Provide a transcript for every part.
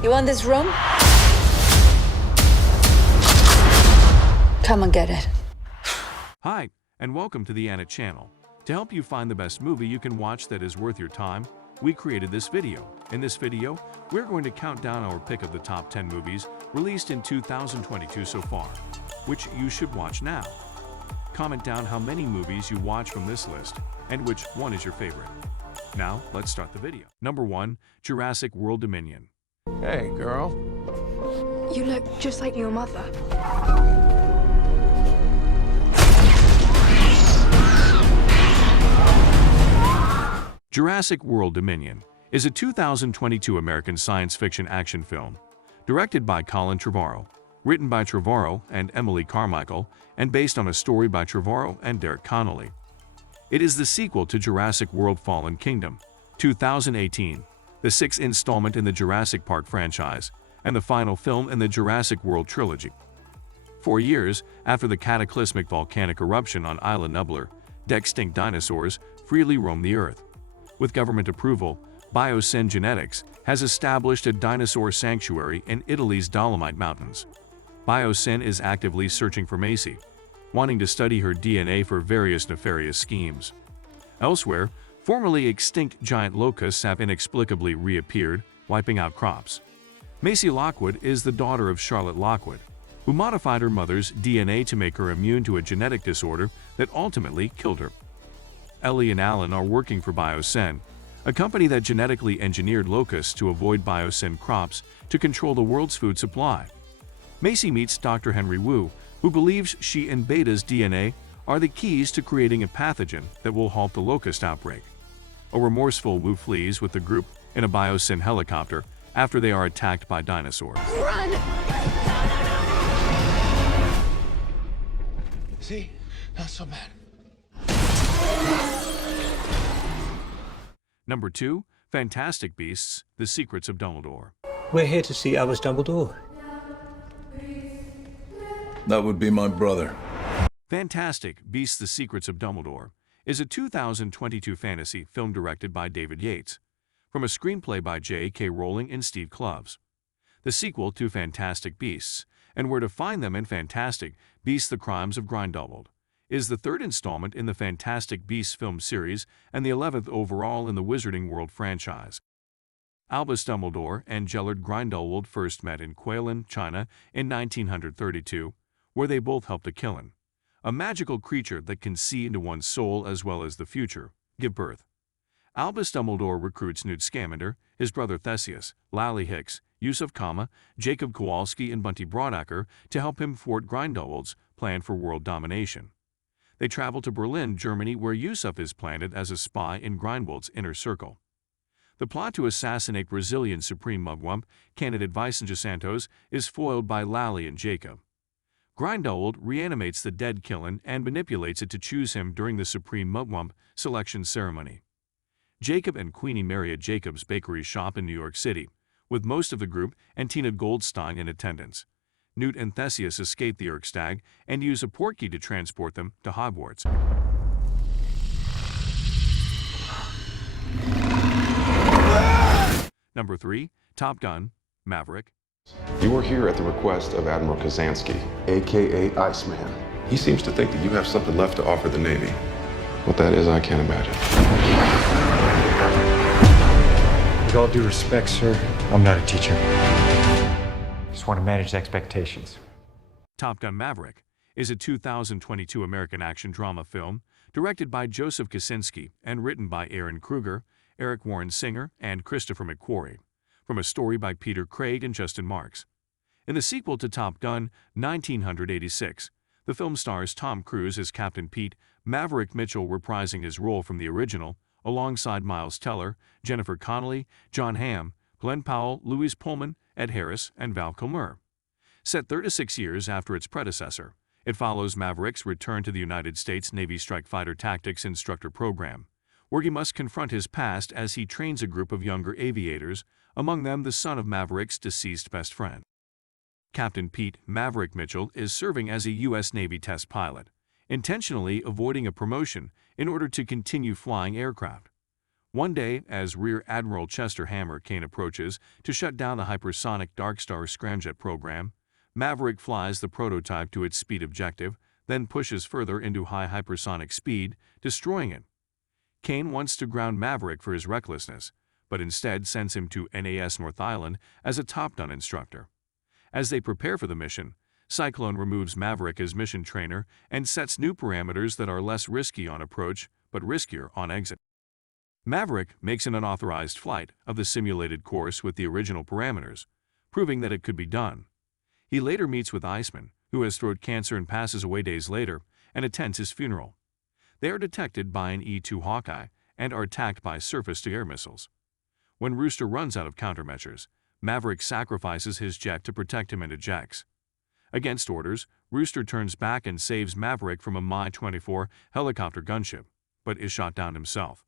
You want this room? Come and get it. Hi, and welcome to the Anet channel. To help you find the best movie you can watch that is worth your time, we created this video. In this video, we're going to count down our pick of the top 10 movies released in 2022 so far, which you should watch now. Comment down how many movies you watch from this list, and which one is your favorite. Now, let's start the video. Number 1. Jurassic World Dominion. Hey, girl. You look just like your mother. Jurassic World Dominion is a 2022 American science fiction action film, directed by Colin Trevorrow, written by Trevorrow and Emily Carmichael, and based on a story by Trevorrow and Derek Connolly. It is the sequel to Jurassic World Fallen Kingdom, 2018, the sixth installment in the Jurassic Park franchise, and the final film in the Jurassic World trilogy. 4 years after the cataclysmic volcanic eruption on Isla Nublar, extinct dinosaurs freely roam the Earth. With government approval, Biosyn Genetics has established a dinosaur sanctuary in Italy's Dolomite Mountains. Biosyn is actively searching for Macy, wanting to study her DNA for various nefarious schemes. Elsewhere, formerly extinct giant locusts have inexplicably reappeared, wiping out crops. Macy Lockwood is the daughter of Charlotte Lockwood, who modified her mother's DNA to make her immune to a genetic disorder that ultimately killed her. Ellie and Alan are working for Biosyn, a company that genetically engineered locusts to avoid Biosyn crops to control the world's food supply. Macy meets Dr. Henry Wu, who believes she and Beta's DNA are the keys to creating a pathogen that will halt the locust outbreak. A remorseful Wu flees with the group in a Biosyn helicopter after they are attacked by dinosaurs. Run! See? Not so bad. Number 2. Fantastic Beasts: The Secrets of Dumbledore. We're here to see Albus Dumbledore. That would be my brother. Fantastic Beasts: The Secrets of Dumbledore is a 2022 fantasy film directed by David Yates, from a screenplay by J.K. Rowling and Steve Kloves. The sequel to Fantastic Beasts, and Where to Find Them in Fantastic Beasts: The Crimes of Grindelwald, is the third installment in the Fantastic Beasts film series and the 11th overall in the Wizarding World franchise. Albus Dumbledore and Gellert Grindelwald first met in Quailin, China in 1932, where they both helped a Killen, a magical creature that can see into one's soul as well as the future, give birth. Albus Dumbledore recruits Newt Scamander, his brother Theseus, Lally Hicks, Yusuf Kama, Jacob Kowalski, and Bunty Broadacker to help him thwart Grindelwald's plan for world domination. They travel to Berlin, Germany, where Yusuf is planted as a spy in Grindelwald's inner circle. The plot to assassinate Brazilian Supreme Mugwump candidate Vicente Santos is foiled by Lally and Jacob. Grindelwald reanimates the dead Killen and manipulates it to choose him during the Supreme Mugwump selection ceremony. Jacob and Queenie marry at Jacob's bakery shop in New York City, with most of the group and Tina Goldstein in attendance. Newt and Theseus escape the Erkstag and use a portkey to transport them to Hogwarts. Number 3. Top Gun: Maverick. You are here at the request of Admiral Kazansky, AKA Iceman. He seems to think that you have something left to offer the Navy. What that is, I can't imagine. With all due respect, sir, I'm not a teacher. Just want to manage expectations. Top Gun: Maverick is a 2022 American action drama film directed by Joseph Kosinski and written by Aaron Kruger, Eric Warren Singer, and Christopher McQuarrie, from a story by Peter Craig and Justin Marks. In the sequel to Top Gun 1986, the film stars Tom Cruise as Captain Pete Maverick Mitchell, reprising his role from the original, alongside Miles Teller, Jennifer Connelly, John Hamm, Glenn Powell, Louise Pullman, Ed Harris, and Val Kilmer. Set 36 years after its predecessor, it follows Maverick's return to the United States Navy Strike Fighter Tactics Instructor Program, where he must confront his past as he trains a group of younger aviators, among them the son of Maverick's deceased best friend. Captain Pete Maverick Mitchell is serving as a U.S. Navy test pilot, intentionally avoiding a promotion in order to continue flying aircraft. One day, as Rear Admiral Chester Hammer Kane approaches to shut down the hypersonic Dark Star scramjet program, Maverick flies the prototype to its speed objective, then pushes further into high hypersonic speed, destroying it. Kane wants to ground Maverick for his recklessness, but instead sends him to NAS North Island as a top-down instructor. As they prepare for the mission, Cyclone removes Maverick as mission trainer and sets new parameters that are less risky on approach but riskier on exit. Maverick makes an unauthorized flight of the simulated course with the original parameters, proving that it could be done. He later meets with Iceman, who has throat cancer and passes away days later, and attends his funeral. They are detected by an E-2 Hawkeye and are attacked by surface-to-air missiles. When Rooster runs out of countermeasures, Maverick sacrifices his jet to protect him and ejects. Against orders, Rooster turns back and saves Maverick from a Mi-24 helicopter gunship, but is shot down himself.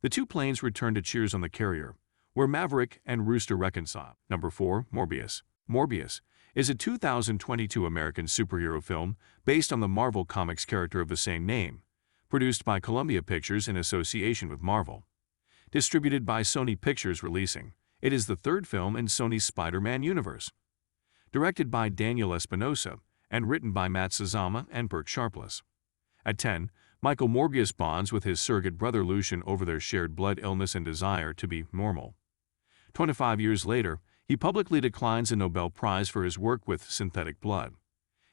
The two planes return to Cheers on the carrier, where Maverick and Rooster reconcile. Number 4. Morbius. Morbius is a 2022 American superhero film based on the Marvel Comics character of the same name, produced by Columbia Pictures in association with Marvel. Distributed by Sony Pictures Releasing, it is the third film in Sony's Spider-Man universe. Directed by Daniel Espinosa and written by Matt Sazama and Burt Sharpless. At 10, Michael Morbius bonds with his surrogate brother Lucian over their shared blood illness and desire to be normal. 25 years later, he publicly declines a Nobel Prize for his work with synthetic blood.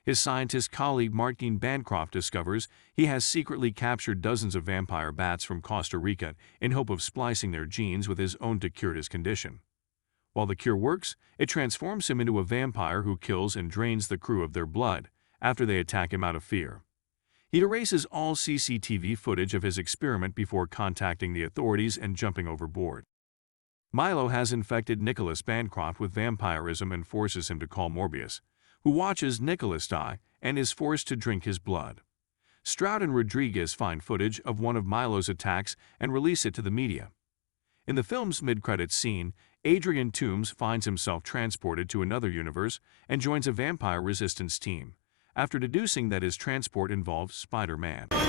His scientist colleague Martin Bancroft discovers he has secretly captured dozens of vampire bats from Costa Rica in hope of splicing their genes with his own to cure his condition. While the cure works, it transforms him into a vampire who kills and drains the crew of their blood after they attack him out of fear. He erases all CCTV footage of his experiment before contacting the authorities and jumping overboard. Milo has infected Nicholas Bancroft with vampirism and forces him to call Morbius, who watches Nicholas die and is forced to drink his blood. Stroud and Rodriguez find footage of one of Milo's attacks and release it to the media. In the film's mid-credits scene, Adrian Toomes finds himself transported to another universe and joins a vampire resistance team, after deducing that his transport involved Spider-Man. There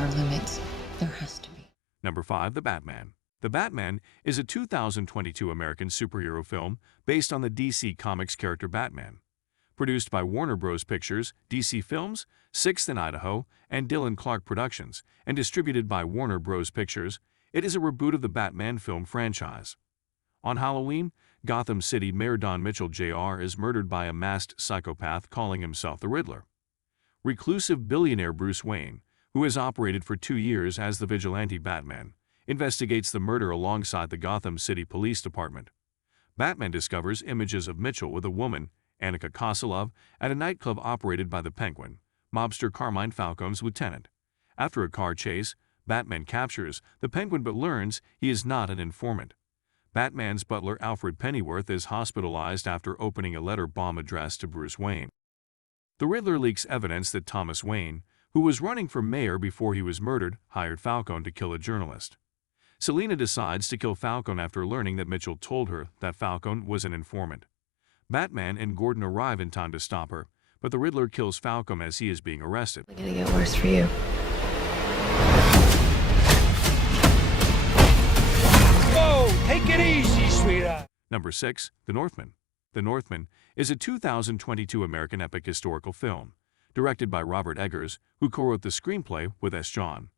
are limits. There has to be. Number 5. The Batman. The Batman is a 2022 American superhero film based on the DC Comics character Batman. Produced by Warner Bros. Pictures, DC Films, 6th and Idaho, and Dylan Clark Productions, and distributed by Warner Bros. Pictures, it is a reboot of the Batman film franchise. On Halloween, Gotham City Mayor Don Mitchell Jr. is murdered by a masked psychopath calling himself the Riddler. Reclusive billionaire Bruce Wayne, who has operated for 2 years as the vigilante Batman, investigates the murder alongside the Gotham City Police Department. Batman discovers images of Mitchell with a woman, Annika Kosilov, at a nightclub operated by the Penguin, mobster Carmine Falcone's lieutenant. After a car chase, Batman captures the Penguin but learns he is not an informant. Batman's butler Alfred Pennyworth is hospitalized after opening a letter bomb addressed to Bruce Wayne. The Riddler leaks evidence that Thomas Wayne, who was running for mayor before he was murdered, hired Falcone to kill a journalist. Selina decides to kill Falcone after learning that Mitchell told her that Falcone was an informant. Batman and Gordon arrive in time to stop her, but the Riddler kills Falcone as he is being arrested. It's gonna get worse for you. Whoa, take it easy, sweetheart. Number 6. The Northman. The Northman is a 2022 American epic historical film, directed by Robert Eggers, who co-wrote the screenplay with S. John,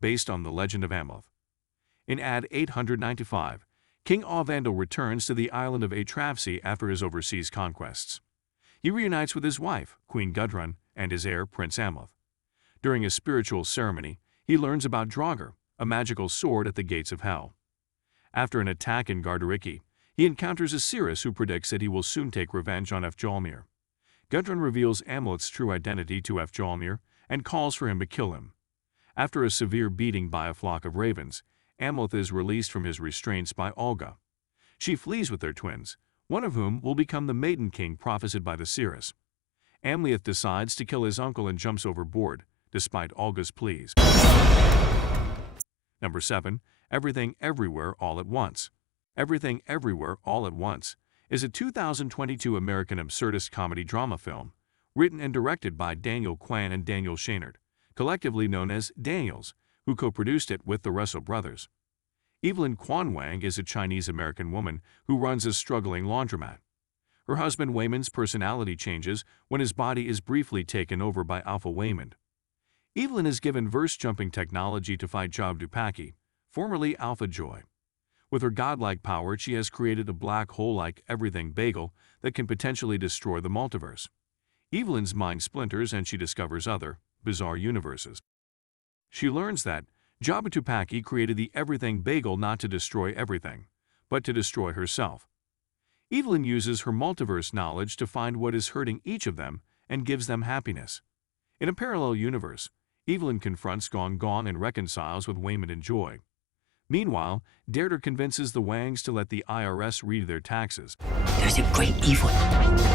based on the legend of Amleth. In Ad 895, King Auvandel returns to the island of Atravsi after his overseas conquests. He reunites with his wife, Queen Gudrun, and his heir, Prince Amleth. During a spiritual ceremony, he learns about Draugr, a magical sword at the gates of hell. After an attack in Gardariki, he encounters Osiris, who predicts that he will soon take revenge on Efjalmir. Gudrun reveals Amleth's true identity to Efjalmir and calls for him to kill him. After a severe beating by a flock of ravens, Amleth is released from his restraints by Olga. She flees with their twins, one of whom will become the Maiden King prophesied by the seeress. Amleth decides to kill his uncle and jumps overboard, despite Olga's pleas. Number 7. Everything Everywhere All at Once. Everything Everywhere All at Once is a 2022 American absurdist comedy drama film, written and directed by Daniel Kwan and Daniel Shainert, collectively known as Daniels, who co-produced it with the Russell brothers. Evelyn Kwan Wang is a Chinese-American woman who runs a struggling laundromat. Her husband Wayman's personality changes when his body is briefly taken over by Alpha Waymond. Evelyn is given verse-jumping technology to fight Job Dupaki, formerly Alpha Joy. With her godlike power, she has created a black hole-like everything bagel that can potentially destroy the multiverse. Evelyn's mind splinters and she discovers other, bizarre universes. She learns that Job Dupaki created the everything bagel not to destroy everything, but to destroy herself. Evelyn uses her multiverse knowledge to find what is hurting each of them and gives them happiness. In a parallel universe, Evelyn confronts Gong Gong and reconciles with Waymond and Joy. Meanwhile, Darter convinces the Wangs to let the IRS read their taxes. There's a great evil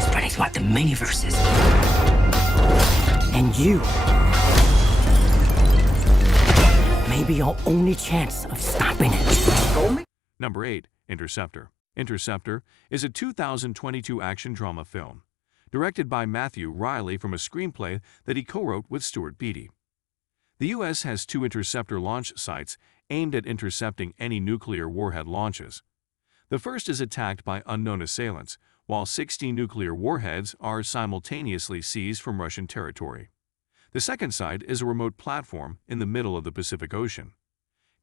spreading throughout the many verses. And you may be our only chance of stopping it. Number 8. Interceptor. Interceptor is a 2022 action drama film, directed by Matthew Riley from a screenplay that he co-wrote with Stuart Beattie. The U.S. has 2 interceptor launch sites aimed at intercepting any nuclear warhead launches. The first is attacked by unknown assailants, while 60 nuclear warheads are simultaneously seized from Russian territory. The second site is a remote platform in the middle of the Pacific Ocean.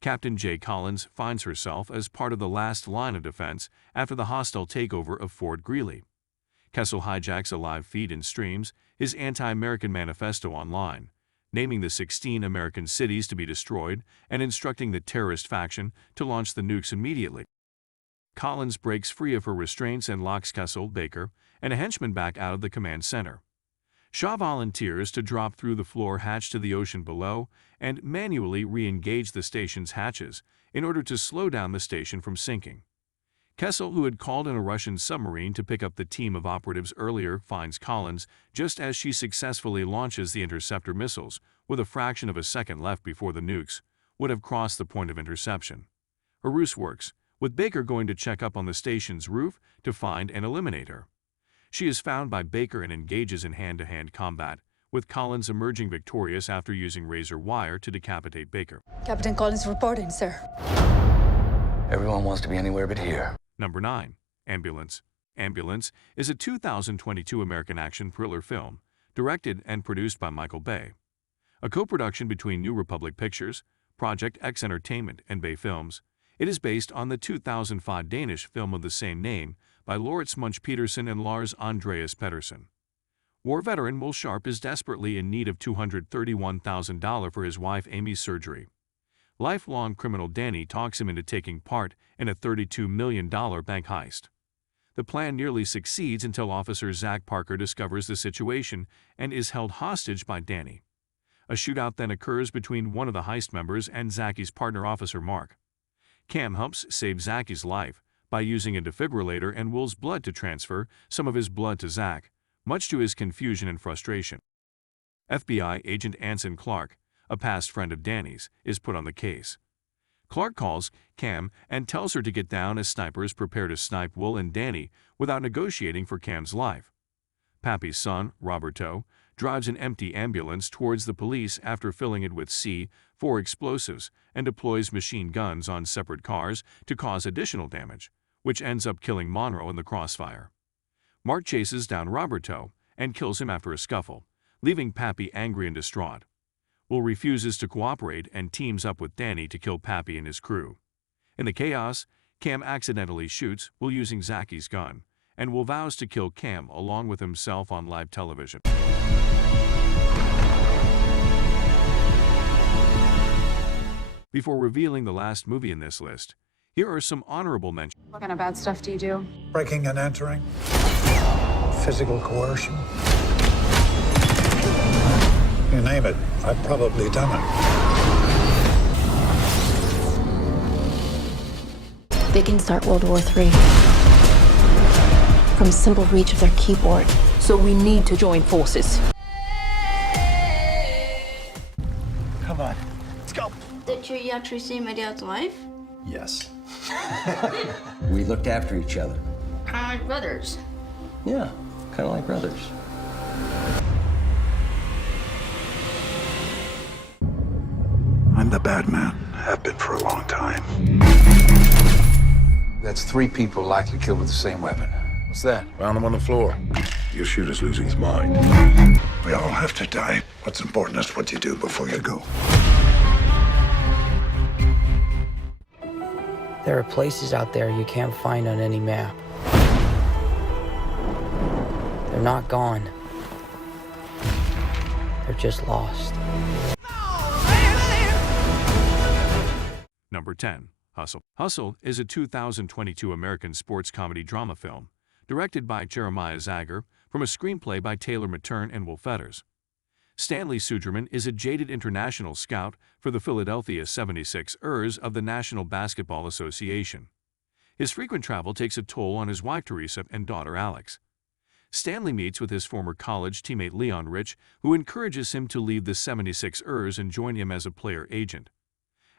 Captain J. Collins finds herself as part of the last line of defense after the hostile takeover of Fort Greely. Kessel hijacks a live feed and streams his anti-American manifesto online, naming the 16 American cities to be destroyed and instructing the terrorist faction to launch the nukes immediately. Collins breaks free of her restraints and locks Kessel, Baker, and a henchman back out of the command center. Shaw volunteers to drop through the floor hatch to the ocean below and manually re-engage the station's hatches in order to slow down the station from sinking. Kessel, who had called in a Russian submarine to pick up the team of operatives earlier, finds Collins just as she successfully launches the interceptor missiles, with a fraction of a second left before the nukes would have crossed the point of interception. Her ruse works, with Baker going to check up on the station's roof to find and eliminate her. She is found by Baker and engages in hand-to-hand combat, with Collins emerging victorious after using razor wire to decapitate Baker. Captain Collins reporting, sir. Everyone wants to be anywhere but here. Number 9. Ambulance. Ambulance is a 2022 American action thriller film, directed and produced by Michael Bay. A co-production between New Republic Pictures, Project X Entertainment, and Bay Films, it is based on the 2005 Danish film of the same name by Laurits Munch Petersen and Lars Andreas Pedersen. War veteran Will Sharp is desperately in need of $231,000 for his wife Amy's surgery. Lifelong criminal Danny talks him into taking part in a $32 million bank heist. The plan nearly succeeds until Officer Zach Parker discovers the situation and is held hostage by Danny. A shootout then occurs between one of the heist members and Zacky's partner, Officer Mark. Cam helps save Zacky's life by using a defibrillator and Will's blood to transfer some of his blood to Zach, much to his confusion and frustration. FBI agent Anson Clark, a past friend of Danny's, is put on the case. Clark calls Cam and tells her to get down as snipers prepare to snipe Will and Danny without negotiating for Cam's life. Pappy's son, Roberto, drives an empty ambulance towards the police after filling it with C4 explosives and deploys machine guns on separate cars to cause additional damage, which ends up killing Monroe in the crossfire. Mark chases down Roberto and kills him after a scuffle, leaving Pappy angry and distraught. Will refuses to cooperate and teams up with Danny to kill Pappy and his crew. In the chaos, Cam accidentally shoots Will using Zacky's gun, and Will vows to kill Cam along with himself on live television. Before revealing the last movie in this list, here are some honorable mentions. What kind of bad stuff do you do? Breaking and entering. Physical coercion. You name it, I've probably done it. They can start World War III from simple reach of their keyboard. So we need to join forces. Come on, let's go. Did you actually see my dad's wife? Yes. We looked after each other. Kind of like brothers. Yeah, kind of like brothers. I'm the bad man. Have been for a long time. That's 3 people likely killed with the same weapon. What's that? Found him on the floor. Your shooter's losing his mind. We all have to die. What's important is what you do before you go. There are places out there you can't find on any map. They're not gone. They're just lost. Number 10. Hustle. Hustle is a 2022 American sports comedy drama film, directed by Jeremiah Zager, from a screenplay by Taylor Materne and Will Fetters. Stanley Sugerman is a jaded international scout for the Philadelphia 76ers of the National Basketball Association. His frequent travel takes a toll on his wife Teresa and daughter Alex. Stanley meets with his former college teammate Leon Rich, who encourages him to leave the 76ers and join him as a player agent.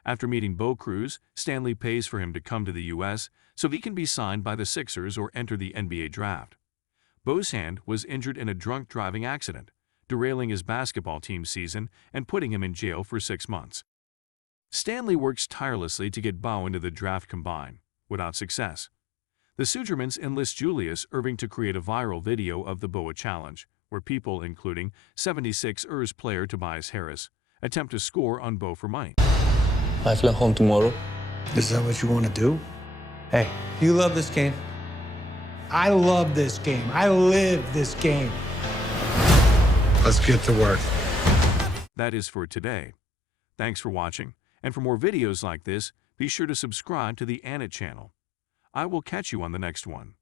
After meeting Bo Cruz, Stanley pays for him to come to the U.S. so he can be signed by the Sixers or enter the NBA draft. Bo's hand was injured in a drunk driving accident, derailing his basketball team season and putting him in jail for 6 months. Stanley works tirelessly to get Bo into the draft combine, without success. The Sugermans enlist Julius Irving to create a viral video of the Boa Challenge, where people, including 76ers player Tobias Harris, attempt to score on Bo for money. I fly home tomorrow. Is that what you want to do? Hey, you love this game? I love this game. I live this game. Let's get to work. That is for today. Thanks for watching, and for more videos like this, be sure to subscribe to the Anet channel. I will catch you on the next one.